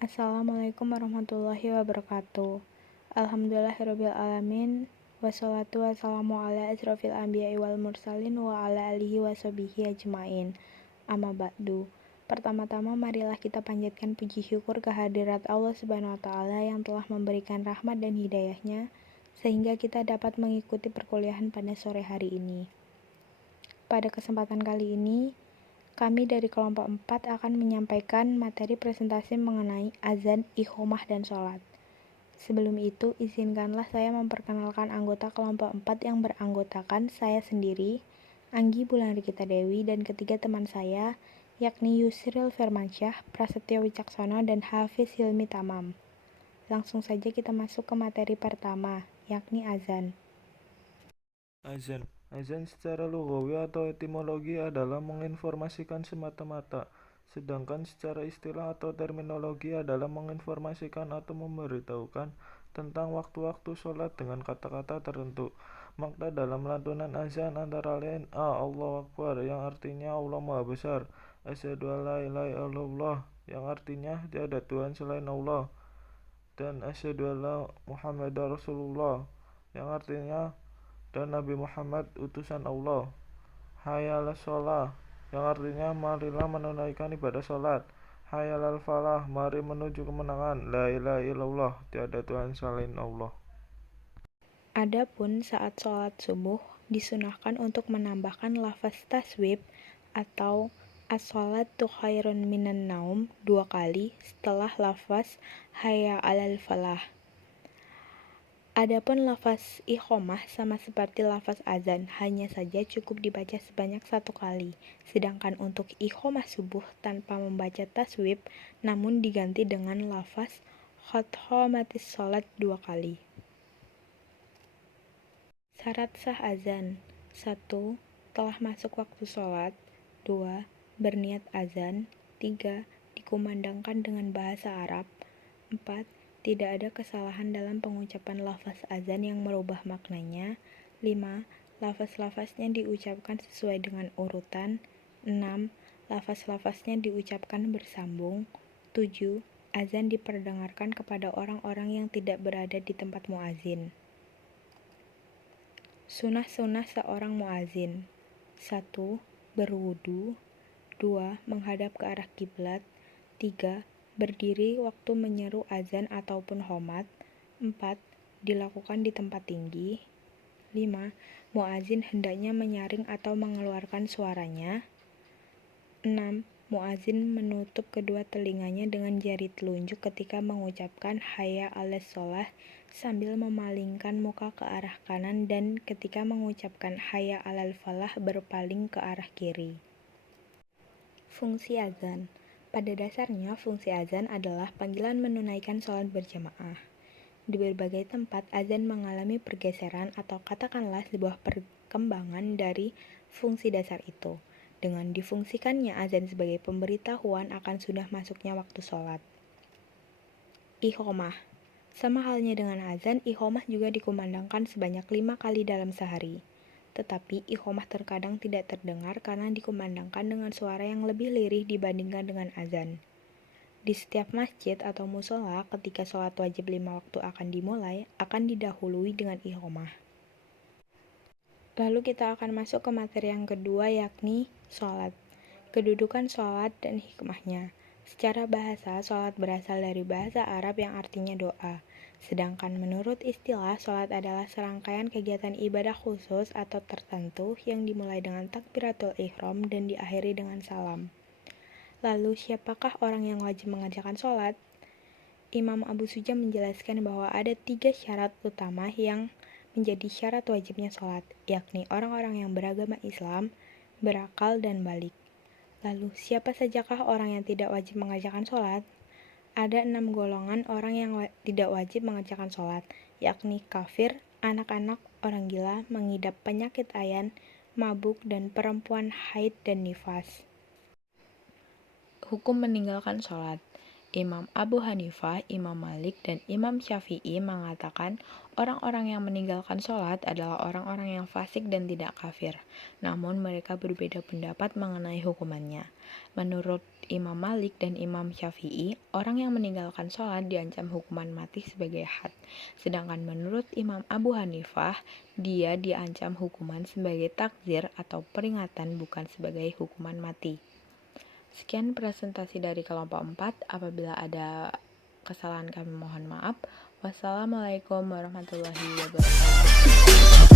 Assalamualaikum warahmatullahi wabarakatuh. Alhamdulillahirabbil alamin. Wassalatu wassalamu ala asrofil anbiya'i wal mursalin wa ala alihi washabihi ajmain. Amma ba'du. Pertama-tama marilah kita panjatkan puji syukur kehadirat Allah Subhanahu wa taala yang telah memberikan rahmat dan hidayahnya sehingga kita dapat mengikuti perkuliahan pada sore hari ini. Pada kesempatan kali ini, kami dari kelompok 4 akan menyampaikan materi presentasi mengenai azan, iqomah, dan sholat. Sebelum itu, izinkanlah saya memperkenalkan anggota kelompok 4 yang beranggotakan saya sendiri, Anggi Bulanrikita Dewi, dan ketiga teman saya, yakni Yusril Firmansyah, Prasetyo Wicaksono, dan Hafiz Hilmi Tamam. Langsung saja kita masuk ke materi pertama, yakni azan. Azan secara lughawi atau etimologi adalah menginformasikan semata-mata, sedangkan secara istilah atau terminologi adalah menginformasikan atau memberitahukan tentang waktu-waktu sholat dengan kata-kata tertentu. Makna dalam lantunan azan antara lain Allahu Akbar yang artinya Allah Maha Besar, Asyhadu alla ilaha illallah yang artinya tiada Tuhan selain Allah, dan Asyhadu alla Muhammadar Rasulullah yang artinya dan Nabi Muhammad utusan Allah. Hayya 'alas shalah yang artinya marilah menunaikan ibadah salat. Hayya 'alal falah, mari menuju kemenangan. La ilaha illallah, tiada Tuhan selain Allah. Adapun saat sholat subuh disunahkan untuk menambahkan lafaz taswib atau as-sholatu khairun minan naum 2 kali setelah lafaz hayya 'alal falah. Adapun lafaz iqomah sama seperti lafaz azan, hanya saja cukup dibaca sebanyak 1 kali. Sedangkan untuk iqomah subuh tanpa membaca taswib, namun diganti dengan lafaz qad qamatis sholat 2 kali. Syarat sah azan: 1. Telah masuk waktu sholat. 2. Berniat azan. 3. Dikumandangkan dengan bahasa Arab. 4. Tidak ada kesalahan dalam pengucapan lafaz azan yang merubah maknanya. 5. Lafaz-lafaznya diucapkan sesuai dengan urutan. 6. Lafaz-lafaznya diucapkan bersambung. 7. Azan diperdengarkan kepada orang-orang yang tidak berada di tempat muazin. Sunah-sunah seorang muazin: 1. Berwudu. 2. Menghadap ke arah kiblat. 3. Berdiri waktu menyeru azan ataupun qomat. 4. Dilakukan di tempat tinggi. 5. Muazin hendaknya menyaring atau mengeluarkan suaranya. 6. Muazin menutup kedua telinganya dengan jari telunjuk ketika mengucapkan hayya 'alas shalah sambil memalingkan muka ke arah kanan, dan ketika mengucapkan hayya 'alal falah berpaling ke arah kiri. Fungsi azan. Pada dasarnya, fungsi azan adalah panggilan menunaikan sholat berjamaah. Di berbagai tempat, azan mengalami pergeseran atau katakanlah sebuah perkembangan dari fungsi dasar itu, dengan difungsikannya azan sebagai pemberitahuan akan sudah masuknya waktu sholat. Iqomah. Sama halnya dengan azan, iqomah juga dikumandangkan sebanyak 5 kali dalam sehari. Tetapi iqomah terkadang tidak terdengar karena dikumandangkan dengan suara yang lebih lirih dibandingkan dengan azan. Di setiap masjid atau musola, ketika sholat wajib 5 waktu akan dimulai, akan didahului dengan iqomah. Lalu kita akan masuk ke materi yang kedua, yakni sholat. Kedudukan sholat dan hikmahnya. Secara bahasa, sholat berasal dari bahasa Arab yang artinya doa. Sedangkan menurut istilah, sholat adalah serangkaian kegiatan ibadah khusus atau tertentu yang dimulai dengan takbiratul ihram dan diakhiri dengan salam. Lalu, siapakah orang yang wajib mengerjakan sholat? Imam Abu Suja menjelaskan bahwa ada 3 syarat utama yang menjadi syarat wajibnya sholat, yakni orang-orang yang beragama Islam, berakal, dan balik. Lalu, siapa sajakah orang yang tidak wajib mengerjakan sholat? Ada 6 golongan orang yang tidak wajib mengerjakan sholat, yakni kafir, anak-anak, orang gila, mengidap penyakit ayan, mabuk, dan perempuan haid dan nifas. Hukum meninggalkan sholat. Imam Abu Hanifah, Imam Malik, dan Imam Syafi'i mengatakan orang-orang yang meninggalkan sholat adalah orang-orang yang fasik dan tidak kafir. Namun mereka berbeda pendapat mengenai hukumannya. Menurut Imam Malik dan Imam Syafi'i, orang yang meninggalkan sholat diancam hukuman mati sebagai had. Sedangkan menurut Imam Abu Hanifah, dia diancam hukuman sebagai takzir atau peringatan bukan sebagai hukuman mati. Sekian presentasi dari kelompok 4. Apabila ada kesalahan kami mohon maaf. Wassalamualaikum warahmatullahi wabarakatuh.